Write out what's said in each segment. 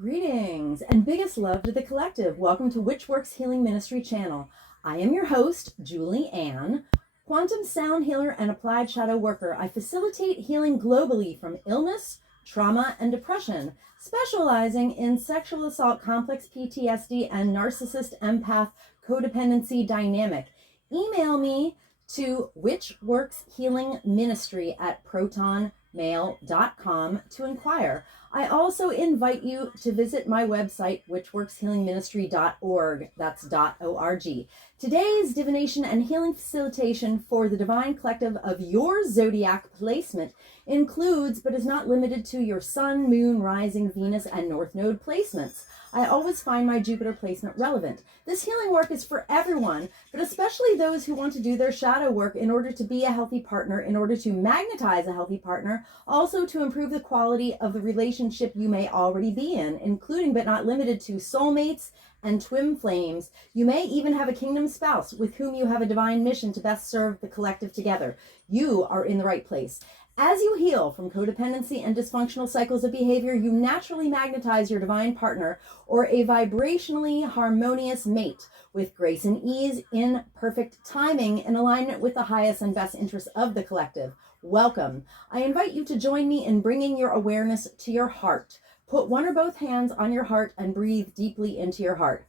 Greetings and biggest love to the collective. Welcome to Which Works Healing Ministry channel. I am your host, Julie Ann, quantum sound healer and applied shadow worker. I facilitate healing globally from illness, trauma, and depression, specializing in sexual assault, complex PTSD, and narcissist empath codependency dynamic. Email me to whichworkshealingministry@protonmail.com to inquire. I also invite you to visit my website, whichworkshealingministry.org. That's .org. Today's divination and healing facilitation for the divine collective of your zodiac placement includes, but is not limited to, your sun, moon, rising, Venus, and north node placements. I always find my Jupiter placement relevant. This healing work is for everyone, but especially those who want to do their shadow work in order to be a healthy partner, in order to magnetize a healthy partner, also to improve the quality of the relationship you may already be in, including but not limited to soulmates and twin flames. You may even have a kingdom spouse with whom you have a divine mission to best serve the collective together. You are in the right place. As you heal from codependency and dysfunctional cycles of behavior, you naturally magnetize your divine partner or a vibrationally harmonious mate with grace and ease, in perfect timing, in alignment with the highest and best interests of the collective. Welcome. I invite you to join me in bringing your awareness to your heart. Put one or both hands on your heart and breathe deeply into your heart.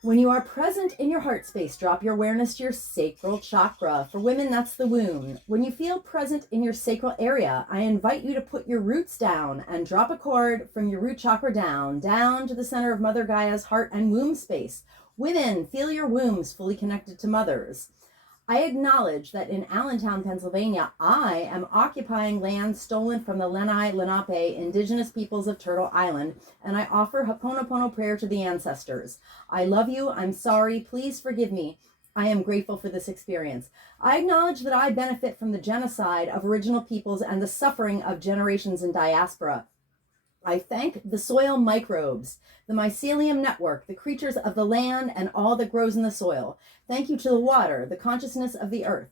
When you are present in your heart space, drop your awareness to your sacral chakra. For women, that's the womb. When you feel present in your sacral area, I invite you to put your roots down and drop a cord from your root chakra down to the center of Mother Gaia's heart and womb space. Women, feel your wombs fully connected to mothers. I acknowledge that in Allentown, Pennsylvania, I am occupying land stolen from the Lenni Lenape indigenous peoples of Turtle Island, and I offer Ho'oponopono prayer to the ancestors. I love you. I'm sorry. Please forgive me. I am grateful for this experience. I acknowledge that I benefit from the genocide of original peoples and the suffering of generations in diaspora. I thank the soil microbes, the mycelium network, the creatures of the land, and all that grows in the soil. Thank you to the water, the consciousness of the earth,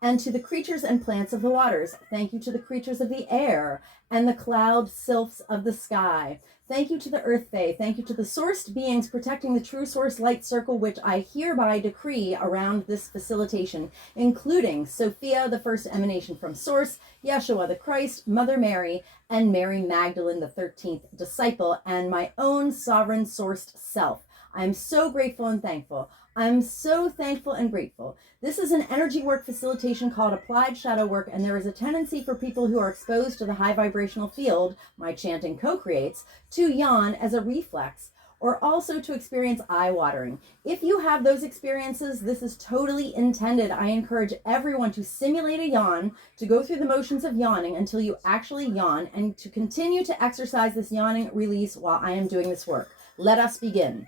and to the creatures and plants of the waters. Thank you to the creatures of the air and the cloud sylphs of the sky. Thank you to the earth fae. Thank you to the sourced beings protecting the true source light circle, which I hereby decree around this facilitation, including Sophia, the first emanation from source, Yeshua the Christ, Mother Mary, and Mary Magdalene, the 13th disciple, and my own sovereign sourced self. I'm so grateful and thankful. I'm so thankful and grateful. This is an energy work facilitation called applied shadow work, and there is a tendency for people who are exposed to the high vibrational field my chanting co-creates to yawn as a reflex, or also to experience eye watering. If you have those experiences, this is totally intended. I encourage everyone to simulate a yawn, to go through the motions of yawning until you actually yawn, and to continue to exercise this yawning release while I am doing this work. Let us begin.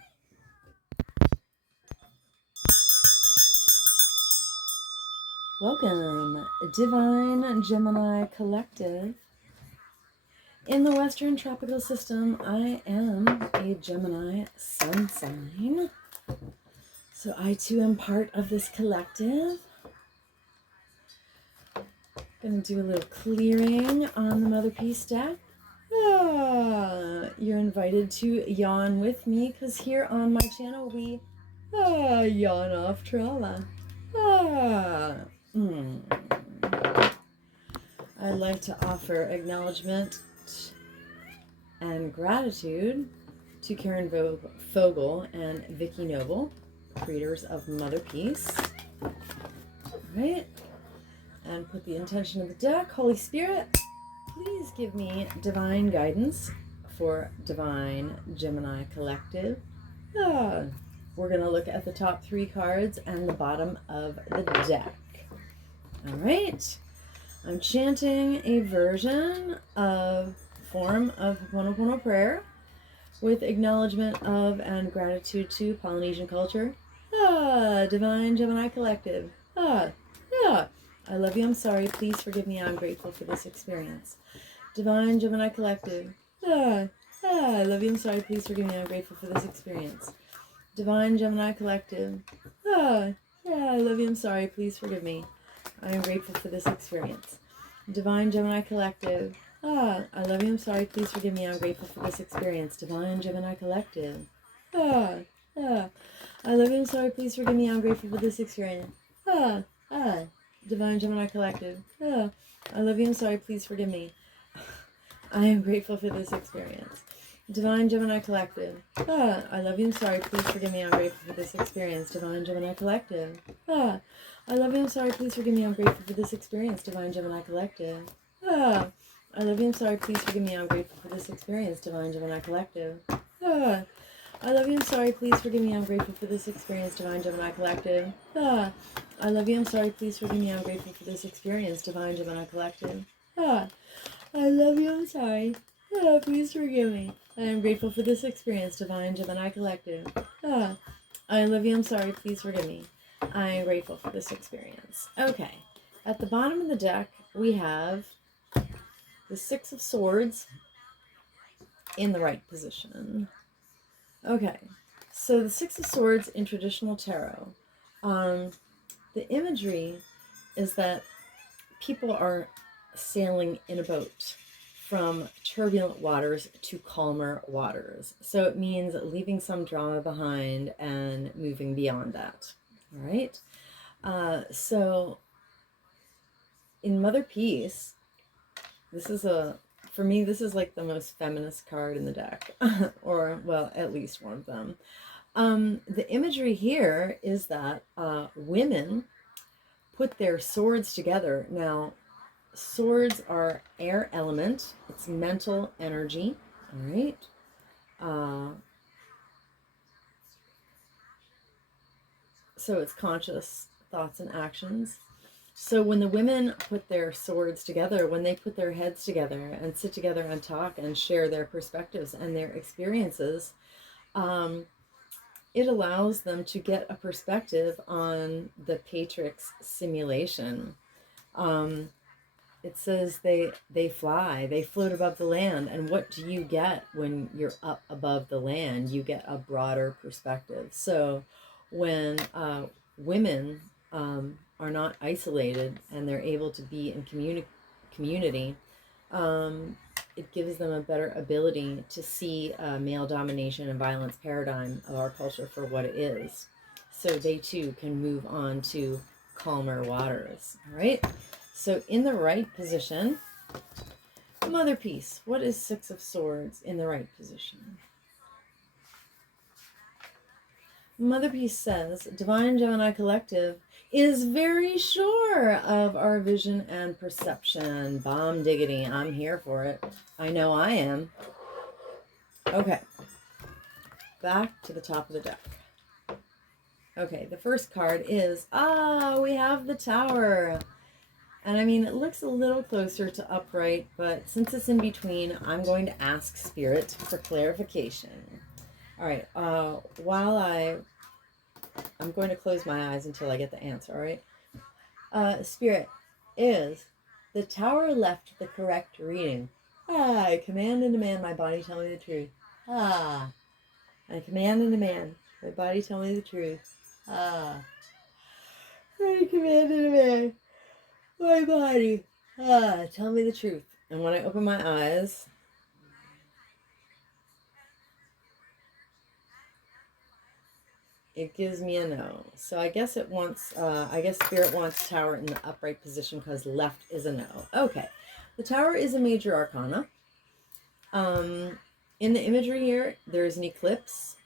Welcome, Divine Gemini Collective. In the Western Tropical System, I am a Gemini sun sign. So I too am part of this collective. Gonna do a little clearing on the Mother Peace deck. You're invited to yawn with me, because here on my channel we yawn off trauma. I'd like to offer acknowledgement and gratitude to Karen Fogel and Vicki Noble, creators of Mother Peace. All right, and put the intention of the deck. Holy Spirit, please give me divine guidance for Divine Gemini Collective. We're going to look at the top 3 cards and the bottom of the deck. All right. I'm chanting a version of form of Ho'oponopono prayer with acknowledgement of and gratitude to Polynesian culture. Divine Gemini Collective. I love you. I'm sorry. Please forgive me. I'm grateful for this experience. Divine Gemini Collective. I love you. I'm sorry. Please forgive me. I'm grateful for this experience. Divine Gemini Collective. I love you. I'm sorry. Please forgive me. I am grateful for this experience. Divine Gemini Collective. I love you, I'm sorry, please forgive me, I'm grateful for this experience. Divine Gemini Collective. Ah, ah. I love you, I'm sorry, please forgive me, I'm grateful for this experience. Ah, ah. Divine Gemini Collective. Ah. I love you, I'm sorry, please forgive me. I am grateful for this experience. Divine Gemini Collective. Ah, I love you, I'm sorry, please forgive me, I'm grateful for this experience. Divine Gemini Collective. Ah, I love you, I'm sorry, please forgive me, I'm grateful for this experience. Divine Gemini Collective. Ah, I love you, I'm sorry, please forgive me, I'm grateful for this experience. Divine Gemini Collective. Ah, I love you, I'm sorry, please forgive me, I'm grateful for this experience. Divine Gemini Collective. Ah, I love you, I'm sorry, please forgive me, I'm grateful for this experience. Divine Gemini Collective. Ah, I love you, I'm sorry. Ah, please forgive me. I am grateful for this experience. Divine Gemini Collective. Ah, I love you, I'm sorry, please forgive me. I am grateful for this experience. Okay, at the bottom of the deck, we have the Six of Swords in the right position. Okay, so the Six of Swords in traditional tarot, the imagery is that people are sailing in a boat from turbulent waters to calmer waters. So it means leaving some drama behind and moving beyond that. All right. So in Mother Peace, for me, this is like the most feminist card in the deck, or, well, at least one of them. The imagery here is that women put their swords together. Now, swords are air element. It's mental energy. All right. So it's conscious thoughts and actions. So when the women put their swords together, when they put their heads together and sit together and talk and share their perspectives and their experiences, it allows them to get a perspective on the Patrix simulation. It says they fly, they float above the land. And what do you get when you're up above the land? You get a broader perspective. So when women are not isolated and they're able to be in community, it gives them a better ability to see male domination and violence paradigm of our culture for what it is. So they too can move on to calmer waters. All right. So in the right position, Mother Peace. What is Six of Swords in the right position? Mother Peace says, Divine Gemini Collective is very sure of our vision and perception. Bomb diggity. I'm here for it. I know I am. Okay. Back to the top of the deck. Okay, the first card is, we have the Tower. And I mean, it looks a little closer to upright, but since it's in between, I'm going to ask Spirit for clarification. All right, while I'm going to close my eyes until I get the answer, all right? Spirit, is the Tower left the correct reading? I command and demand my body tell me the truth. I command and demand my body tell me the truth. I command and demand my body tell me the truth. And when I open my eyes, it gives me a no. So I guess it wants, I guess Spirit wants Tower in the upright position because left is a no. Okay. The Tower is a major arcana. In the imagery here, there's an eclipse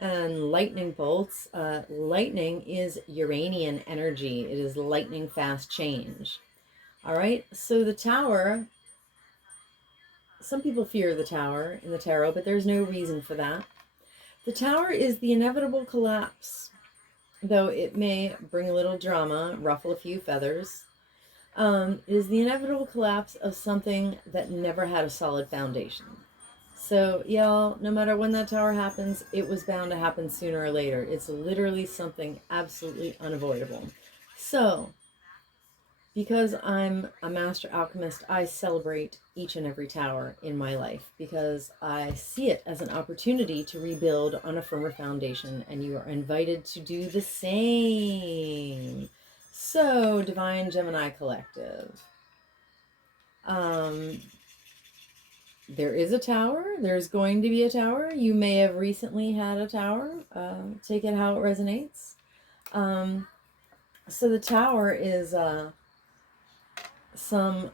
and lightning bolts. Lightning is Uranian energy. It is lightning fast change. All right. So the Tower, some people fear the Tower in the tarot, but there's no reason for that. The Tower is the inevitable collapse, though it may bring a little drama, ruffle a few feathers. It is the inevitable collapse of something that never had a solid foundation. So, y'all, no matter when that Tower happens, it was bound to happen sooner or later. It's literally something absolutely unavoidable. So, because I'm a master alchemist, I celebrate each and every Tower in my life because I see it as an opportunity to rebuild on a firmer foundation, and you are invited to do the same. So, Divine Gemini Collective. there is a tower. There's going to be a tower. You may have recently had a tower. Take it how it resonates. So the tower is some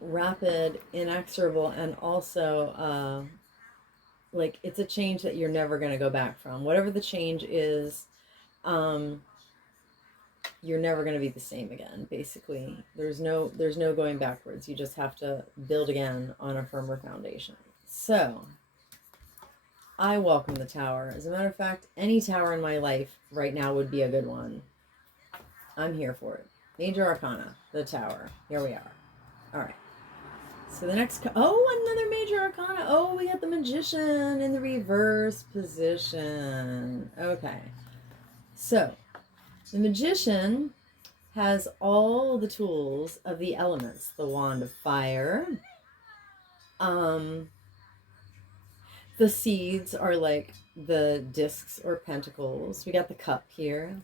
rapid, inexorable, and also like it's a change that you're never going to go back from. Whatever the change is, you're never going to be the same again. Basically, there's no going backwards. You just have to build again on a firmer foundation. So I welcome the tower. As a matter of fact, any tower in my life right now would be a good one. I'm here for it. Major Arcana, the tower. Here we are. All right. So the next, another Major Arcana. Oh, we got the Magician in the reverse position. Okay. So the Magician has all the tools of the elements. The Wand of Fire. The seeds are like the discs or pentacles. We got the cup here.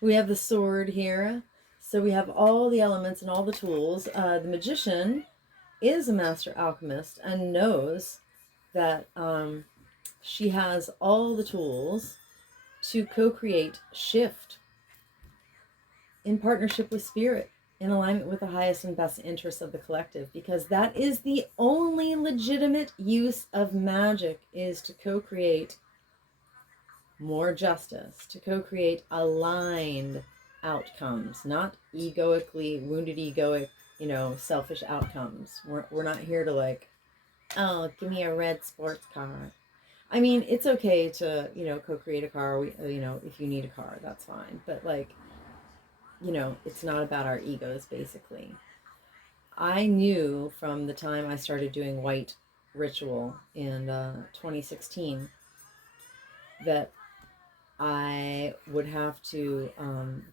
We have the sword here. So we have all the elements and all the tools. The Magician is a master alchemist and knows that she has all the tools to co-create shift in partnership with spirit, in alignment with the highest and best interests of the collective, because that is the only legitimate use of magic, is to co-create more justice, to co-create aligned outcomes, not egoically, wounded egoic, selfish outcomes. We're not here to like, oh, give me a red sports car. I mean, it's okay to, co-create a car, if you need a car, that's fine. But like, it's not about our egos, basically. I knew from the time I started doing white ritual in 2016 that I would have to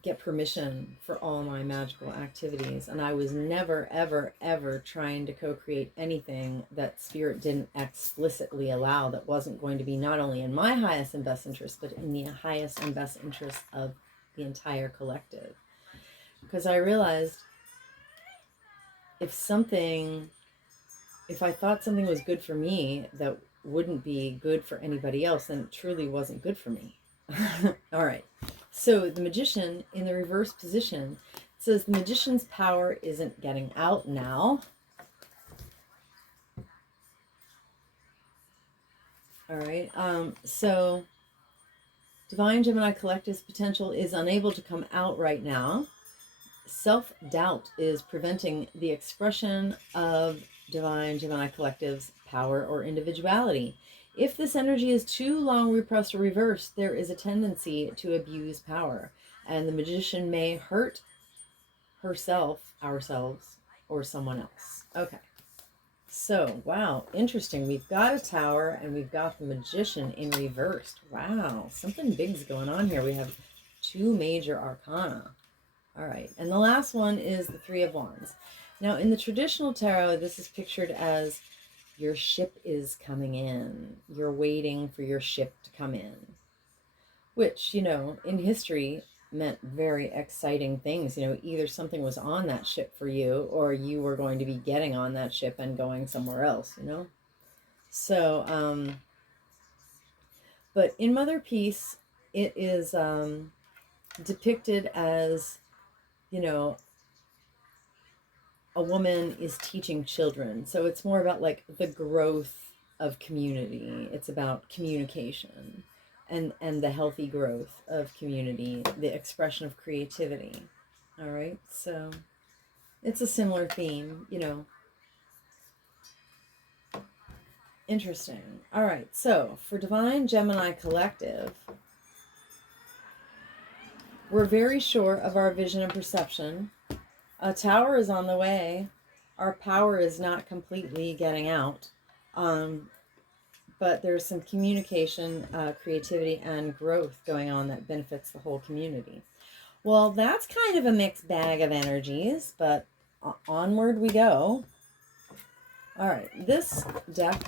get permission for all my magical activities. And I was never, ever, ever trying to co-create anything that spirit didn't explicitly allow, that wasn't going to be not only in my highest and best interest, but in the highest and best interest of the entire collective. Because I realized if I thought something was good for me that wouldn't be good for anybody else, then it truly wasn't good for me. All right. So the Magician in the reverse position says the Magician's power isn't getting out now. All right. So Divine Gemini Collective's potential is unable to come out right now. Self-doubt is preventing the expression of Divine Gemini Collective's power or individuality. If this energy is too long repressed or reversed, there is a tendency to abuse power, and the Magician may hurt herself, ourselves, or someone else. Okay. So, wow, interesting. We've got a tower and we've got the Magician in reversed. Wow, something big's going on here. We have two major arcana. All right, and the last one is the Three of Wands. Now, in the traditional tarot, this is pictured as your ship is coming in. You're waiting for your ship to come in, which, in history meant very exciting things. Either something was on that ship for you, or you were going to be getting on that ship and going somewhere else, So, but in Mother Peace, it is depicted as, a woman is teaching children. So it's more about like the growth of community. It's about communication and the healthy growth of community, the expression of creativity. All right. So it's a similar theme, Interesting. All right. So for Divine Gemini Collective, we're very sure of our vision and perception. A tower is on the way. Our power is not completely getting out. But there's some communication, creativity, and growth going on that benefits the whole community. Well, that's kind of a mixed bag of energies, but onward we go. All right, this deck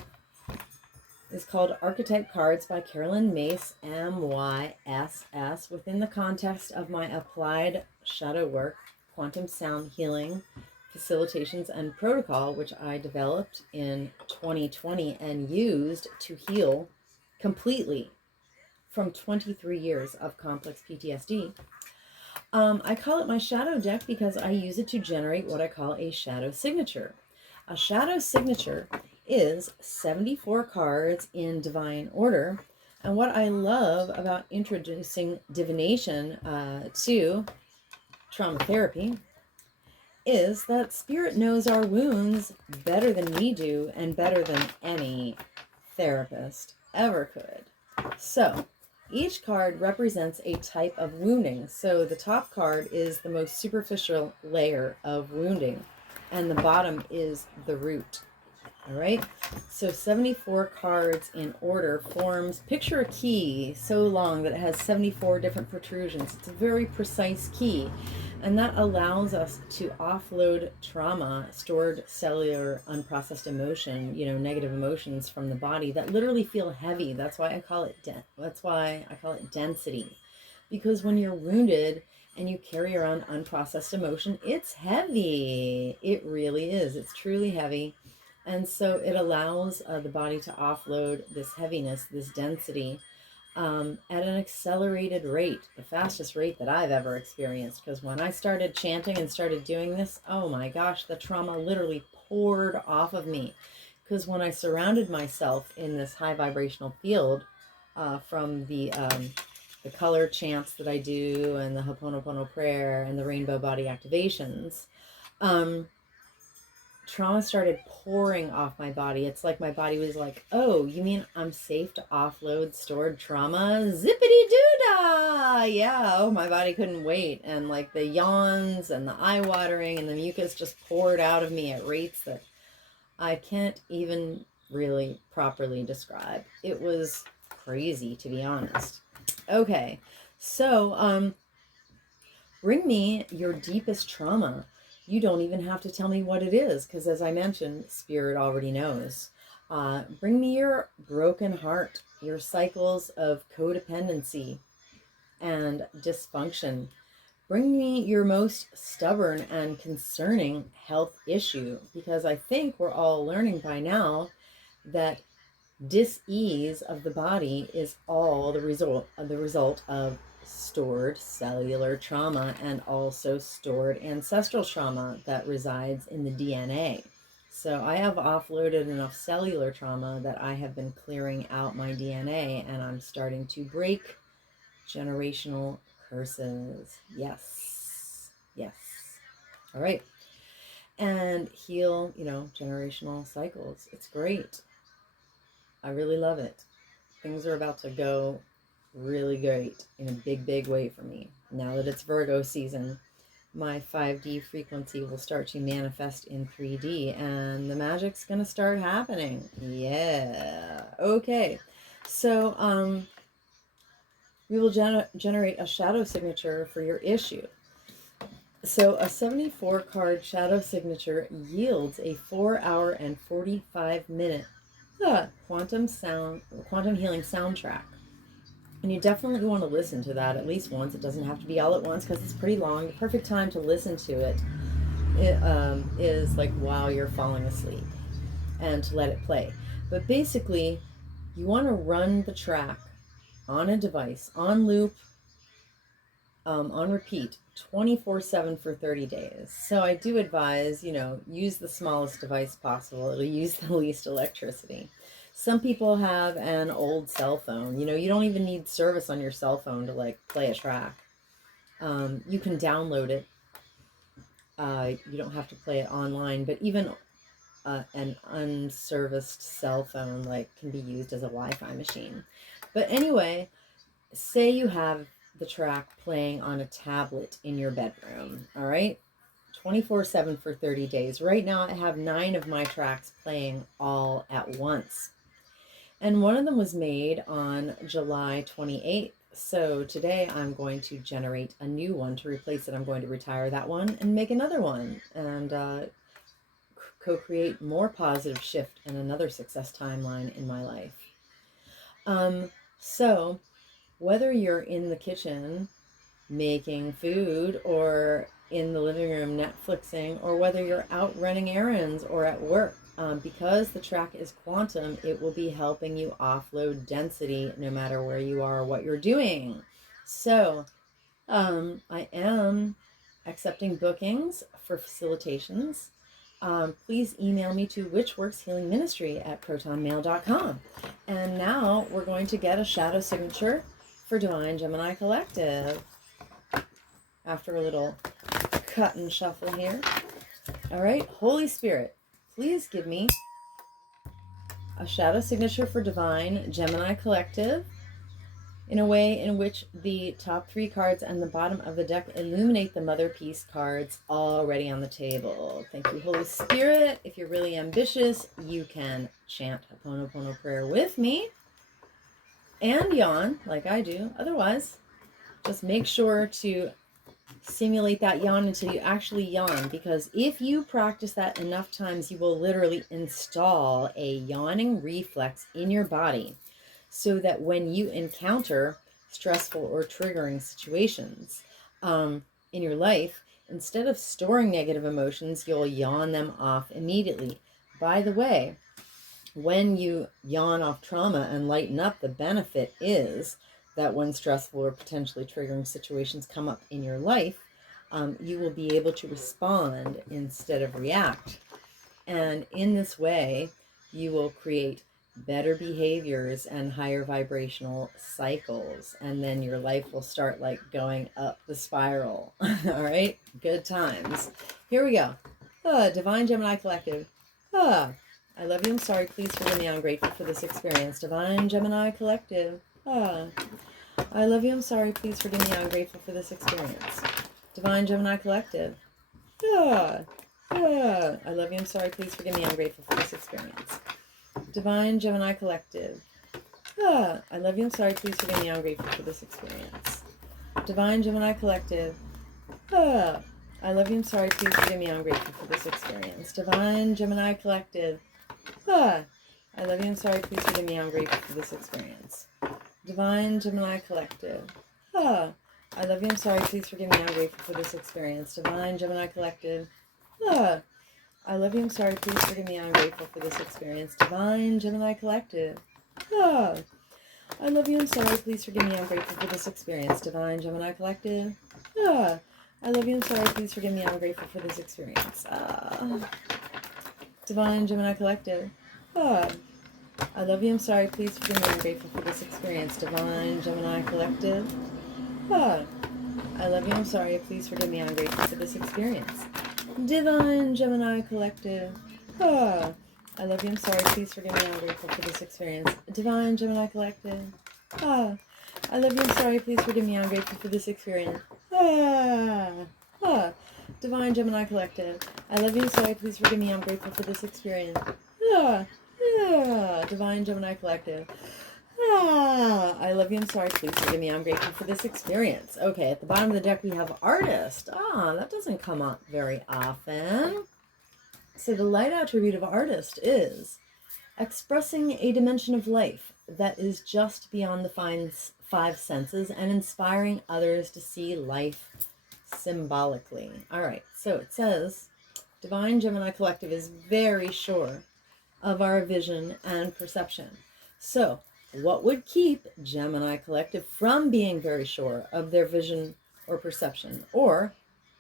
is called Archetype Cards by Carolyn Mace, MYSS, within the context of my applied shadow work, quantum sound healing, facilitations and protocol, which I developed in 2020 and used to heal completely from 23 years of complex PTSD. I call it my shadow deck because I use it to generate what I call a shadow signature. A shadow signature is 74 cards in divine order. And what I love about introducing divination to trauma therapy is that spirit knows our wounds better than we do and better than any therapist ever could. So each card represents a type of wounding. So the top card is the most superficial layer of wounding, and the bottom is the root. All right, so 74 cards in order forms, picture a key so long that it has 74 different protrusions. It's a very precise key, and that allows us to offload trauma, stored cellular unprocessed emotion, negative emotions from the body that literally feel heavy. That's why I call it density, because when you're wounded and you carry around unprocessed emotion, it's heavy. It really is. It's truly heavy. And so it allows the body to offload this heaviness, this density, at an accelerated rate, the fastest rate that I've ever experienced. Because when I started chanting and started doing this, oh my gosh, the trauma literally poured off of me. Because when I surrounded myself in this high vibrational field from the color chants that I do and the Ho'oponopono prayer and the rainbow body activations, trauma started pouring off my body. It's like my body was like, oh, you mean I'm safe to offload stored trauma? Zippity-doo-dah! Yeah, oh, my body couldn't wait. And like the yawns and the eye watering and the mucus just poured out of me at rates that I can't even really properly describe. It was crazy, to be honest. Okay, so bring me your deepest trauma. You don't even have to tell me what it is, because as I mentioned, spirit already knows. Bring me your broken heart, your cycles of codependency and dysfunction. Bring me your most stubborn and concerning health issue, because I think we're all learning by now that dis-ease of the body is all the result of stored cellular trauma and also stored ancestral trauma that resides in the DNA. So I have offloaded enough cellular trauma that I have been clearing out my DNA, and I'm starting to break generational curses. Yes. All right. And heal, generational cycles. It's great. I really love it. Things are about to go really great in a big way for me. Now that it's Virgo season, my 5D frequency will start to manifest in 3D, and the magic's going to start happening. Yeah. Okay. So, we will generate a shadow signature for your issue. So a 74 card shadow signature yields a 4-hour and 45-minute quantum healing soundtrack. And you definitely want to listen to that at least once. It doesn't have to be all at once because it's pretty long. The perfect time to listen to it is like while you're falling asleep, and to let it play. But basically, you want to run the track on a device, on loop, on repeat, 24/7 for 30 days. So I do advise, use the smallest device possible. It'll use the least electricity. Some people have an old cell phone. You don't even need service on your cell phone to like play a track. You can download it. You don't have to play it online, but even an unserviced cell phone can be used as a Wi-Fi machine. But anyway, say you have the track playing on a tablet in your bedroom, all right? 24/7 for 30 days. Right now I have 9 of my tracks playing all at once. And one of them was made on July 28th. So today I'm going to generate a new one to replace it. I'm going to retire that one and make another one, and co-create more positive shift and another success timeline in my life. So whether you're in the kitchen making food or in the living room Netflixing, or whether you're out running errands or at work. Because the track is quantum, it will be helping you offload density no matter where you are or what you're doing. So I am accepting bookings for facilitations. Please email me to witchworkshealingministry@protonmail.com. And now we're going to get a shadow signature for Divine Gemini Collective after a little cut and shuffle here. All right, Holy Spirit, please give me a shadow signature for Divine Gemini Collective in a way in which the top 3 cards and the bottom of the deck illuminate the Mother Peace cards already on the table. Thank you, Holy Spirit. If you're really ambitious, you can chant Ho'oponopono prayer with me and yawn like I do. Otherwise, just make sure to simulate that yawn until you actually yawn, because if you practice that enough times, you will literally install a yawning reflex in your body, so that when you encounter stressful or triggering situations in your life, instead of storing negative emotions, you'll yawn them off immediately. By the way, when you yawn off trauma and lighten up, the benefit is that when stressful or potentially triggering situations come up in your life, you will be able to respond instead of react. And in this way, you will create better behaviors and higher vibrational cycles. And then your life will start like going up the spiral. All right, good times. Here we go. Divine Gemini Collective. I love you, I'm sorry, please forgive me, I'm grateful for this experience. Divine Gemini Collective. I love you, I'm sorry, please forgive me, I'm grateful for this experience. Divine Gemini Collective. I love you, I'm sorry, please forgive me, I'm grateful for this experience. Divine Gemini Collective. I love you, I'm sorry, please forgive me, I'm grateful for this experience. Divine Gemini Collective. I love you, I'm sorry, please forgive me, I'm grateful for this experience. Divine Gemini Collective. I love you, I'm sorry, please forgive me, I'm grateful for this experience. Divine Gemini Collective. I love you, I'm sorry, please forgive me, I'm grateful for this experience. Divine Gemini Collective. I love you, I'm sorry, please forgive me, I'm grateful for this experience. Divine Gemini Collective. I love you, I'm sorry, please forgive me, I'm grateful for this experience. Divine Gemini Collective. I love you, I'm sorry, please forgive me, I'm grateful for this experience. Divine Gemini Collective. I love you, I'm sorry, please forgive me, I'm grateful for this experience. Divine Gemini Collective. I love you, I'm sorry, please forgive me, I'm grateful for this experience. Divine Gemini Collective. I love you, I'm sorry, please forgive me, I'm grateful for this experience. Divine Gemini Collective. I love you, I'm sorry, please forgive me, I'm grateful for this experience. Divine Gemini Collective. I love you, I'm sorry, please forgive me, I'm grateful for this experience. Divine Gemini Collective. I love you, I'm sorry, please forgive me, I'm grateful for this experience. Okay, at the bottom of the deck we have Artist. That doesn't come up very often. So the light attribute of Artist is expressing a dimension of life that is just beyond the 5 senses and inspiring others to see life symbolically. All right, so it says, Divine Gemini Collective is very sure of our vision and perception. So what would keep Gemini Collective from being very sure of their vision or perception? Or,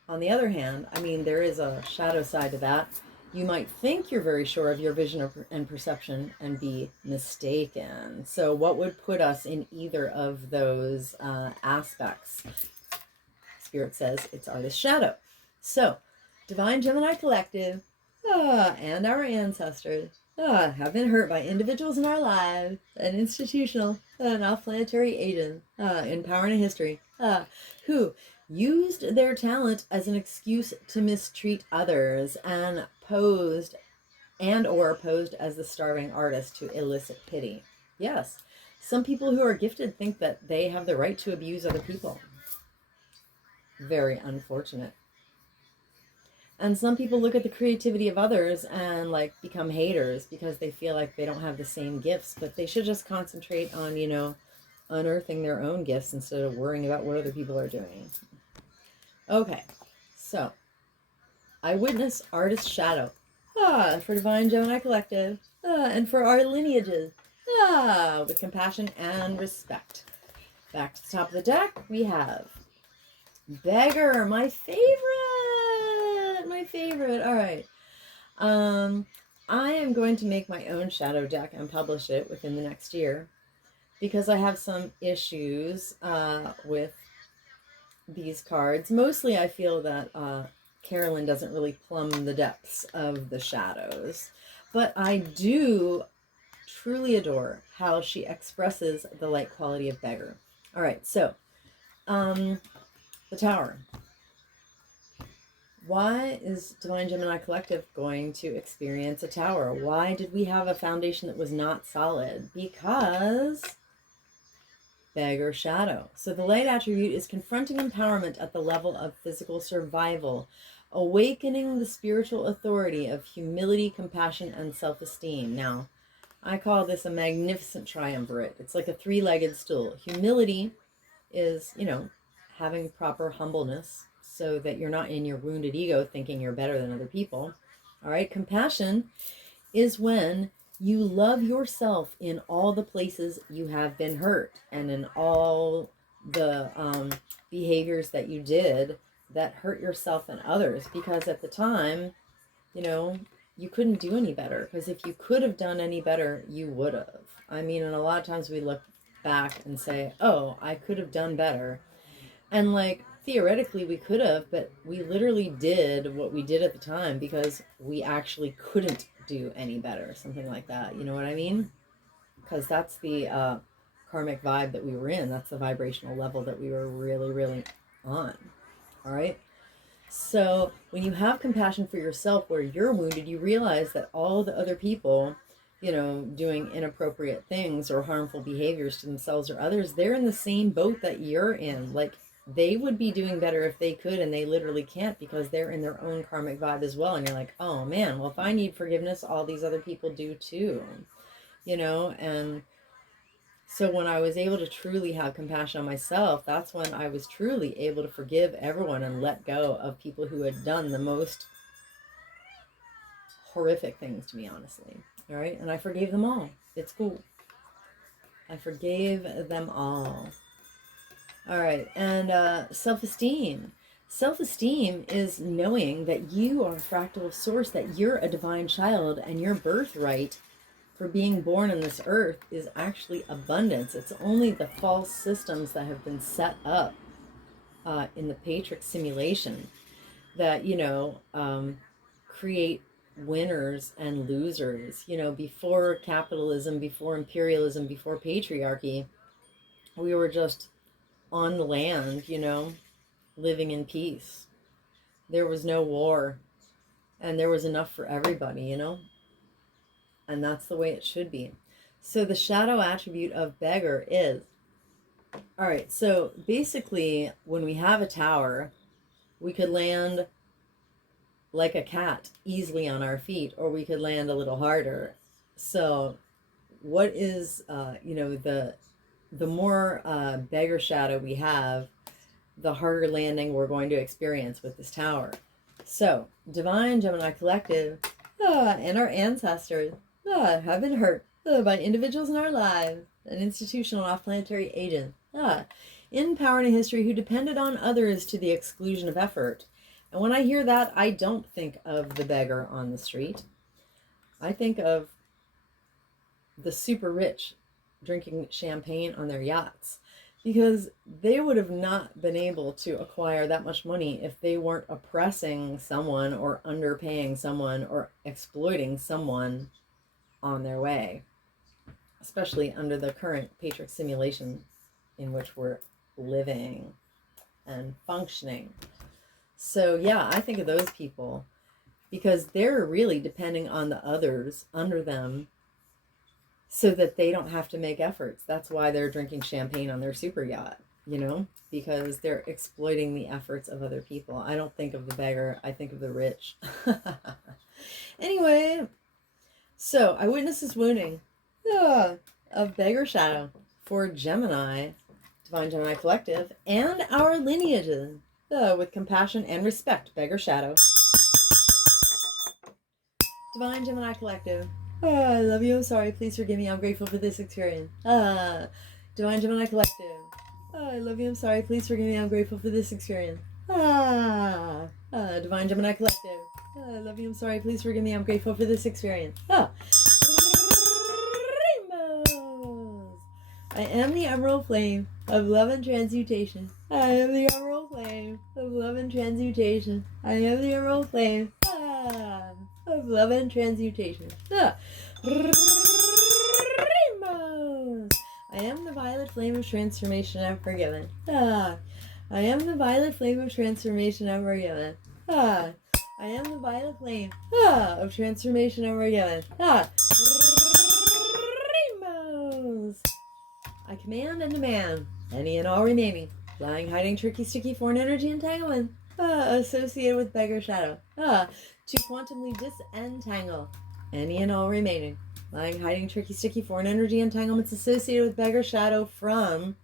on the other hand, I mean, there is a shadow side to that. You might think you're very sure of your vision and perception and be mistaken. So what would put us in either of those aspects? Spirit says it's Artist shadow. So, Divine Gemini Collective and our ancestors have been hurt by individuals in our lives and institutional and off-planetary agents in power and history who used their talent as an excuse to mistreat others and posed as the starving artist to elicit pity. Yes, some people who are gifted think that they have the right to abuse other people. Very unfortunate. And some people look at the creativity of others and like become haters because they feel like they don't have the same gifts, but they should just concentrate on, unearthing their own gifts instead of worrying about what other people are doing. Okay, So, I witness artist shadow. For Divine Gemini Collective. And for our lineages. With compassion and respect. Back to the top of the deck, we have Beggar, my favorite. My favorite. All right. I am going to make my own shadow deck and publish it within the next year because I have some issues with these cards. Mostly I feel that Carolyn doesn't really plumb the depths of the shadows, but I do truly adore how she expresses the light quality of Beggar. All right, so the Tower. Why is Divine Gemini Collective going to experience a tower? Why did we have a foundation that was not solid? Because Beggar shadow. So the light attribute is confronting empowerment at the level of physical survival, awakening the spiritual authority of humility, compassion, and self-esteem. Now, I call this a magnificent triumvirate. It's like a three-legged stool. Humility is, having proper humbleness so that you're not in your wounded ego thinking you're better than other people. All right. Compassion is when you love yourself in all the places you have been hurt and in all the behaviors that you did that hurt yourself and others, because at the time, you couldn't do any better, because if you could have done any better, you would have. I mean, and a lot of times we look back and say, oh, I could have done better. And theoretically we could have, but we literally did what we did at the time because we actually couldn't do any better, something like that. You know what I mean? Because that's the karmic vibe that we were in. That's the vibrational level that we were really, really on. All right. So when you have compassion for yourself where you're wounded, you realize that all the other people, doing inappropriate things or harmful behaviors to themselves or others, they're in the same boat that you're in. They would be doing better if they could, and they literally can't because they're in their own karmic vibe as well. And you're like, oh man, well, if I need forgiveness, all these other people do too, and so when I was able to truly have compassion on myself, that's when I was truly able to forgive everyone and let go of people who had done the most horrific things to me, honestly. All right. And I forgave them all. It's cool. I forgave them all. All right. And self-esteem. Self-esteem is knowing that you are a fractal of source, that you're a divine child, and your birthright for being born on this earth is actually abundance. It's only the false systems that have been set up in the Matrix simulation that, create winners and losers. Before capitalism, before imperialism, before patriarchy, we were just on the land, living in peace. There was no war, and there was enough for everybody, and that's the way it should be. So the shadow attribute of Beggar is, all right, so basically when we have a tower, we could land like a cat easily on our feet, or we could land a little harder. So what is, the more Beggar shadow we have, the harder landing we're going to experience with this tower. So Divine Gemini Collective and our ancestors have been hurt by individuals in our lives and institutional off-planetary agents in power and history who depended on others to the exclusion of effort. And when I hear that, I don't think of the beggar on the street. I think of the super rich drinking champagne on their yachts, because they would have not been able to acquire that much money if they weren't oppressing someone or underpaying someone or exploiting someone on their way, especially under the current Matrix simulation in which we're living and functioning. So yeah, I think of those people because they're really depending on the others under them so that they don't have to make efforts. That's why they're drinking champagne on their super yacht, because they're exploiting the efforts of other people. I don't think of the beggar, I think of the rich. Anyway, so I witness this wounding of Beggar Shadow for Gemini, Divine Gemini Collective, and our lineages. with compassion and respect, beggar shadow. Divine Gemini Collective. I love you. I'm sorry. Please forgive me. I'm grateful for this experience. Divine Gemini Collective. I love you. I'm sorry. Please forgive me. I'm grateful for this experience. Divine Gemini Collective. I love you. I'm sorry. Please forgive me. I'm grateful for this experience. Rainbows. I am the emerald flame of love and transmutation. I am the emerald flame of love and transmutation. I am the emerald flame of love and transmutation. Rainbows. I am the violet flame of transformation and forgiven. I am the violet flame of transformation and forgiven. I am the violet flame of transformation and forgiven. Rainbows. I command and demand any and all remaining lying, hiding, tricky, sticky, foreign energy entanglement associated with beggar shadow to quantumly disentangle any and all remaining lying, hiding, tricky, sticky, foreign energy entanglements associated with beggar shadow from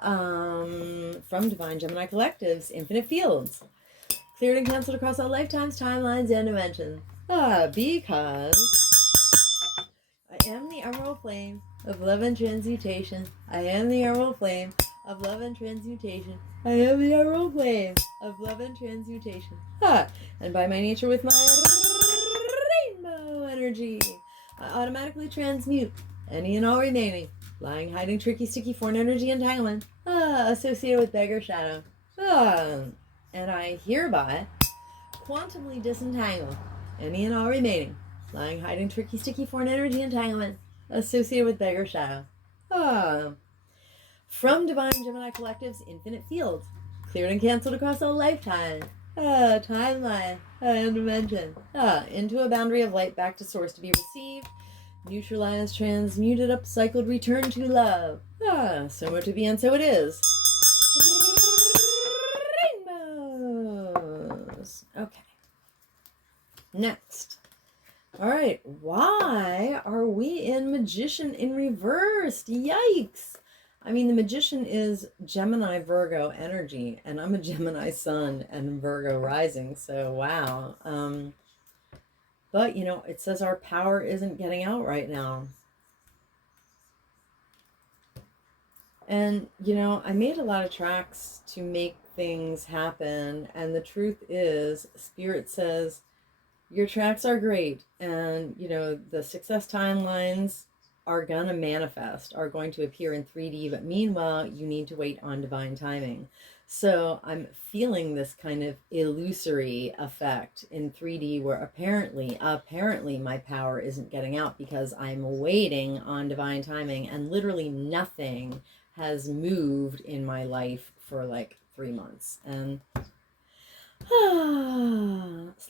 Divine Gemini Collective's infinite fields, cleared and canceled across all lifetimes, timelines, and dimensions. Because I am the emerald flame of love and transmutation. I am the emerald flame of love and transmutation. I am the emerald flame of love and transmutation. And by my nature with my rainbow energy, I automatically transmute any and all remaining lying, hiding, tricky, sticky, foreign energy entanglement associated with beggar shadow. And I hereby quantumly disentangle any and all remaining lying, hiding, tricky, sticky, foreign energy entanglement associated with beggar shadow. From Divine Gemini Collective's infinite fields, cleared and canceled across all lifetime, timeline, and dimension, into a boundary of light back to source to be received, neutralized, transmuted, upcycled, returned to love. So much to be, and so it is. Rainbows. Okay. Next. All right. Why are we in Magician in reversed? Yikes. I mean, the Magician is Gemini Virgo energy, and I'm a Gemini sun and Virgo rising, so wow. But, you know, it says our power isn't getting out right now. And, you know, I made a lot of tracks to make things happen, and the truth is, Spirit says, your tracks are great, and, you know, the success timelines are going to manifest, are going to appear in 3D, but meanwhile, you need to wait on divine timing. So I'm feeling this kind of illusory effect in 3D where apparently my power isn't getting out because I'm waiting on divine timing, and literally nothing has moved in my life for like 3 months. And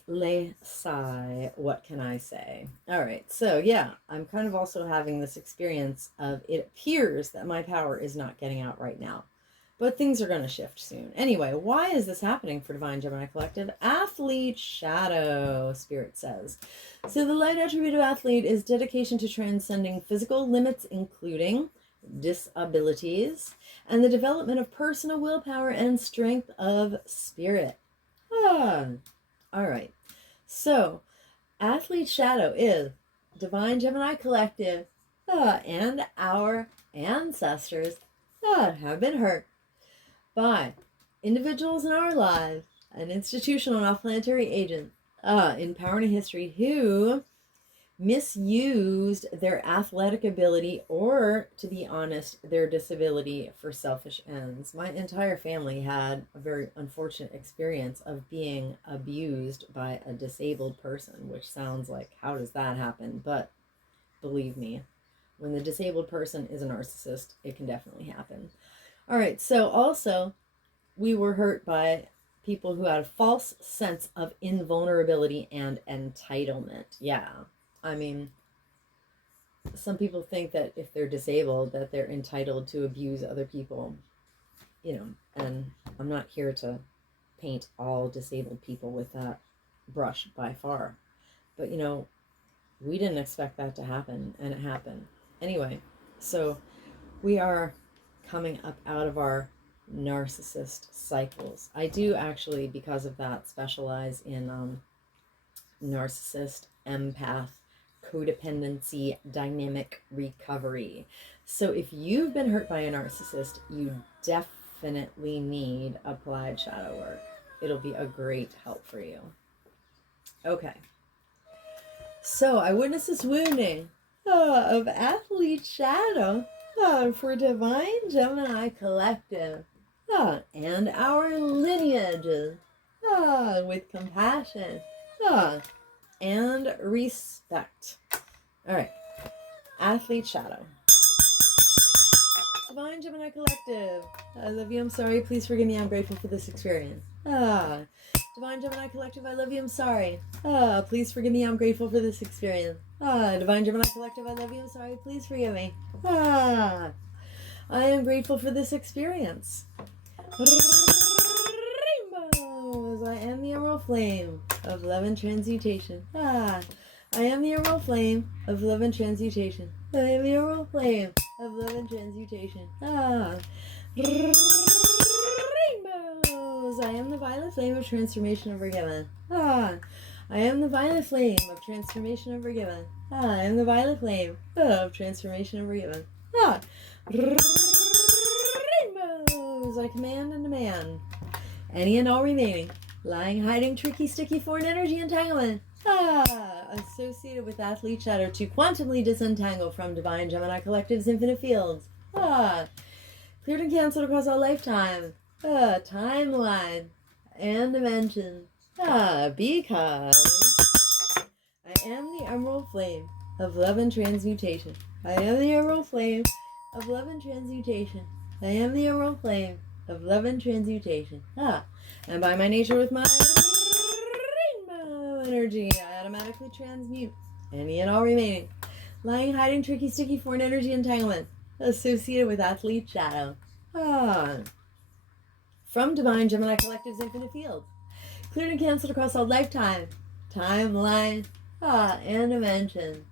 lay sigh, what can I say? All right, so yeah, I'm kind of also having this experience of it appears that my power is not getting out right now, but things are going to shift soon. Anyway, why is this happening for Divine Gemini Collective? Athlete shadow, Spirit says. So the light attribute of athlete is dedication to transcending physical limits, including disabilities, and the development of personal willpower and strength of spirit. All right. So, Athlete Shadow is Divine Gemini Collective and our ancestors have been hurt by individuals in our lives and institutional and off-planetary agents in power and history who misused their athletic ability or, to be honest, their disability for selfish ends. My entire family had a very unfortunate experience of being abused by a disabled person, which sounds like, how does that happen? But believe me, when the disabled person is a narcissist, it can definitely happen. All right, so also, we were hurt by people who had a false sense of invulnerability and entitlement. Yeah. I mean, some people think that if they're disabled, that they're entitled to abuse other people, you know, and I'm not here to paint all disabled people with that brush by far. But, you know, we didn't expect that to happen, and it happened. Anyway, so we are coming up out of our narcissist cycles. I do actually, because of that, specialize in narcissist, empath, codependency, dynamic recovery. So if you've been hurt by a narcissist, you definitely need applied shadow work. It'll be a great help for you. Okay. So I witnessed this wounding of athlete shadow for Divine Gemini Collective and our lineages with compassion and respect. All right. Athlete shadow. Divine Gemini Collective. I love you. I'm sorry. Please forgive me. I'm grateful for this experience. Divine Gemini Collective. I love you. I'm sorry. Please forgive me. I'm grateful for this experience. Divine Gemini Collective. I love you. I'm sorry. Please forgive me. I am grateful for this experience. Rainbows. I am the emerald flame of love and transmutation. I am the emerald flame of love and transmutation. I am the emerald flame of love and transmutation. Rainbows. I am the violet flame of transformation and forgiven. I am the violet flame of transformation and forgiven. I am the violet flame of transformation and forgiven. Rainbows. I command and demand any and all remaining lying, hiding, tricky, sticky, foreign energy entanglement associated with athlete shadow to quantumly disentangle from Divine Gemini Collective's infinite fields. Cleared and canceled across all lifetime, timeline, and dimension. Because I am the emerald flame of love and transmutation. I am the emerald flame of love and transmutation. I am the emerald flame of love and transmutation. And by my nature with my rainbow energy, I automatically transmute any and all remaining lying, hiding, tricky, sticky, foreign energy entanglement associated with athlete shadow. From Divine Gemini Collective's infinite field. Cleared and canceled across all lifetime, timeline, and dimension.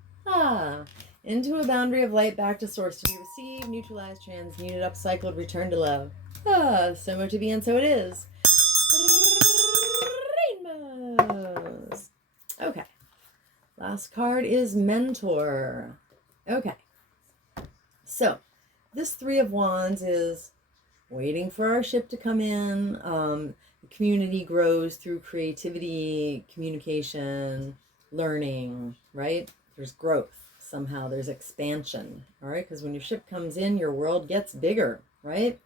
Into a boundary of light back to source to be received, neutralized, transmuted, upcycled, returned to love. So much to be and so it is. Rainbows. Okay. Last card is Mentor. Okay. So, this Three of Wands is waiting for our ship to come in. The community grows through creativity, communication, learning, right? There's growth. Somehow there's expansion, all right? Because when your ship comes in, your world gets bigger, right?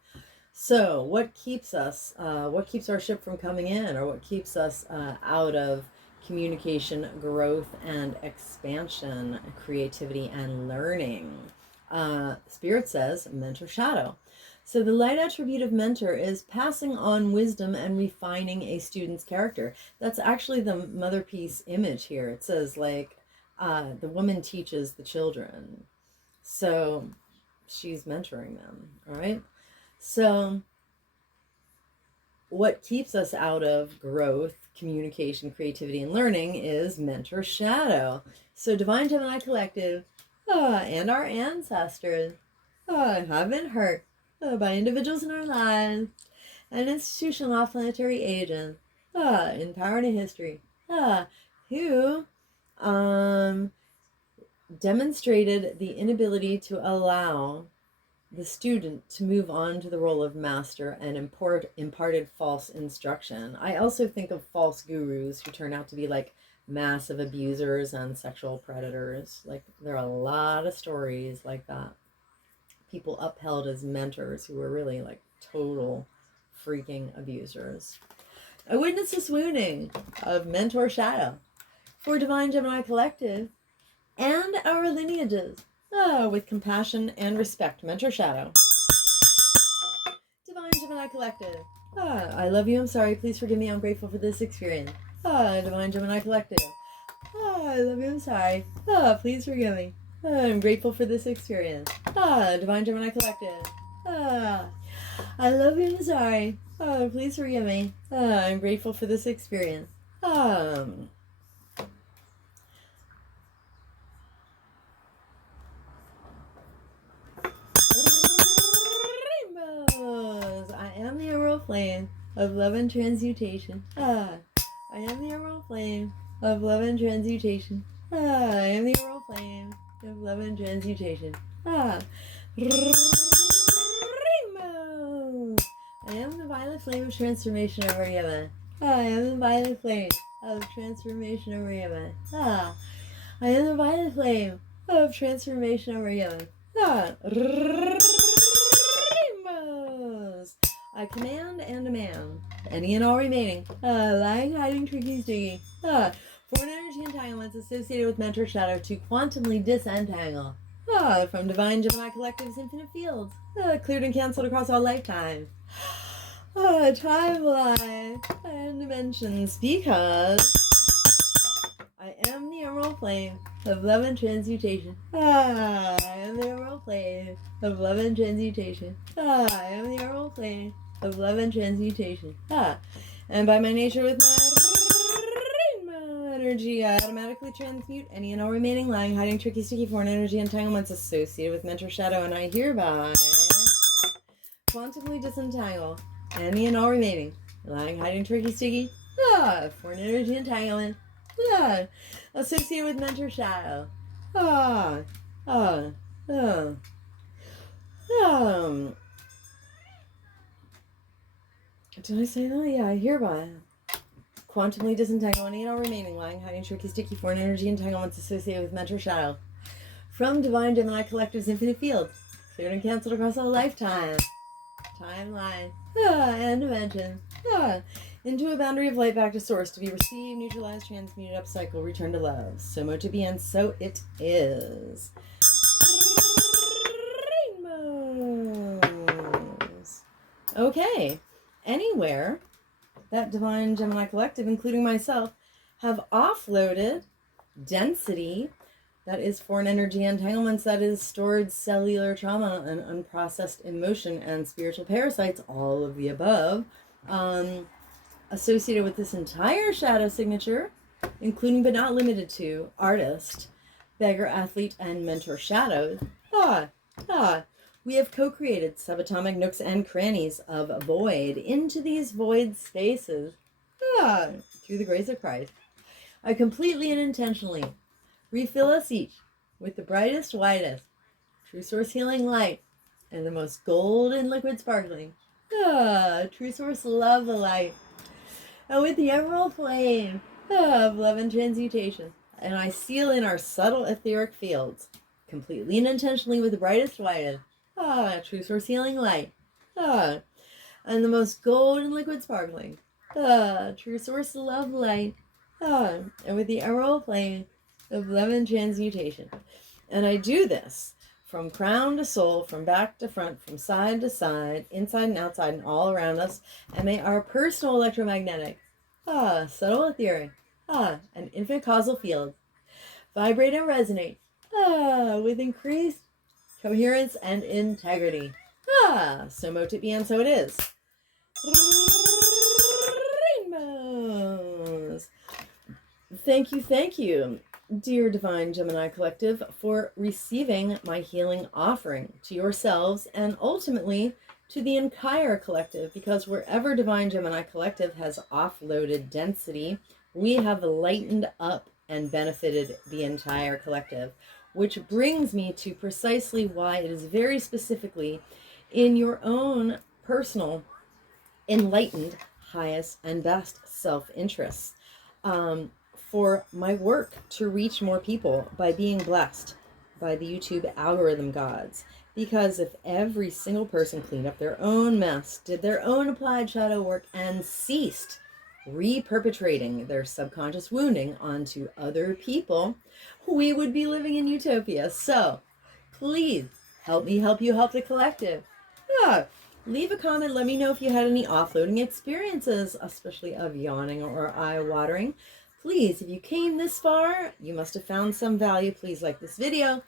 So what keeps us, what keeps our ship from coming in, or what keeps us out of communication, growth, and expansion, creativity, and learning? Spirit says mentor shadow. So the light attribute of mentor is passing on wisdom and refining a student's character. That's actually the mother piece image here. It says like the woman teaches the children. So she's mentoring them, all right? So what keeps us out of growth, communication, creativity, and learning is mentor shadow. So Divine Gemini Collective and our ancestors have been hurt by individuals in our lives and institutional off-planetary agents in power to history who demonstrated the inability to allow the student to move on to the role of master and imparted false instruction. I also think of false gurus who turn out to be like massive abusers and sexual predators. Like there are a lot of stories like that. People upheld as mentors who were really like total freaking abusers. I witnessed this wounding of mentor shadow for Divine Gemini Collective and our lineages with compassion and respect. Mentor shadow. Divine Gemini Collective. I love you. I'm sorry. Please forgive me. I'm grateful for this experience. Divine Gemini Collective. I love you. I'm sorry. Please forgive me. I'm grateful for this experience. Divine Gemini Collective. I love you. I'm sorry. Please forgive me. I'm grateful for this experience. Rainbows. I am flame of love and transmutation. I am the emerald flame of love and transmutation. I am the emerald flame of love and transmutation. Rainbow! I am the violet flame of transformation over Yemen. I am the violet flame of transformation over Yemen. I am the violet flame of transformation over Yemen. Rainbows! I command and demand any and all remaining lying, hiding, tricky, sticky, foreign energy entanglements associated with mentor shadow to quantumly disentangle from divine Gemini collective's infinite fields, cleared and canceled across all lifetimes, timeline, and dimensions, because I am the emerald flame of love and transmutation. I am the emerald flame of love and transmutation. I am the emerald flame of love and transmutation. And by my nature with my rainbow energy, I automatically transmute any and all remaining lying, hiding, tricky, sticky, foreign energy entanglements associated with mentor shadow, and I hereby quantumly disentangle any and all remaining lying, hiding, tricky, sticky, foreign energy entanglement associated with mentor shadow. Did I say that? Yeah, I hereby quantumly disentangle any and all remaining lying, hiding, tricky, sticky, foreign energy entanglements associated with mentor shadow from divine Gemini collective's infinite field, cleared and canceled across all lifetime, timeline, and dimension, into a boundary of light back to source to be received, neutralized, transmuted, upcycle, return to love. So mote to be, and so it is. Rainbows. Okay. Anywhere that divine Gemini collective, including myself, have offloaded density, that is foreign energy entanglements, that is stored cellular trauma and unprocessed emotion and spiritual parasites, all of the above, associated with this entire shadow signature, including but not limited to artist, beggar, athlete, and mentor shadows. We have co-created subatomic nooks and crannies of void into these void spaces through the grace of Christ. I completely and intentionally refill us each with the brightest, whitest, true source healing light and the most golden liquid sparkling. True source love the light. And with the emerald flame of love and transmutation. And I seal in our subtle etheric fields, completely and intentionally with the brightest, whitest, true source healing light. And the most golden liquid sparkling. True source love light. And with the emerald flame of love and transmutation. And I do this from crown to sole, from back to front, from side to side, inside and outside, and all around us. And may our personal electromagnetic, subtle etheric, and infinite causal fields vibrate and resonate with increased coherence and integrity. So mote it be, and so it is. Rainbows. Thank you, dear Divine Gemini Collective, for receiving my healing offering to yourselves and ultimately to the entire collective, because wherever Divine Gemini Collective has offloaded density, we have lightened up and benefited the entire collective, which brings me to precisely why it is very specifically in your own personal, enlightened, highest, and best self-interests for my work to reach more people by being blessed by the YouTube algorithm gods. Because if every single person cleaned up their own mess, did their own applied shadow work, and ceased re-perpetrating their subconscious wounding onto other people, we would be living in utopia. So please help me help you help the collective. Leave a comment. Let me know if you had any offloading experiences, especially of yawning or eye-watering. Please, if you came this far, you must have found some value. Please like this video.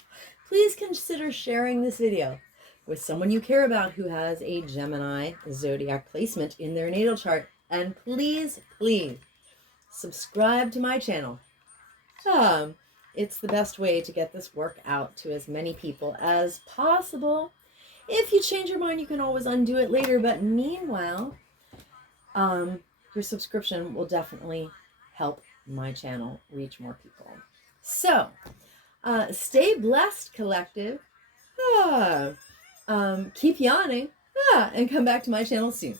Please consider sharing this video with someone you care about who has a Gemini zodiac placement in their natal chart. And please, please subscribe to my channel. It's the best way to get this work out to as many people as possible. If you change your mind, you can always undo it later. But meanwhile, your subscription will definitely help my channel reach more people. So, stay blessed, collective. Keep yawning. And come back to my channel soon.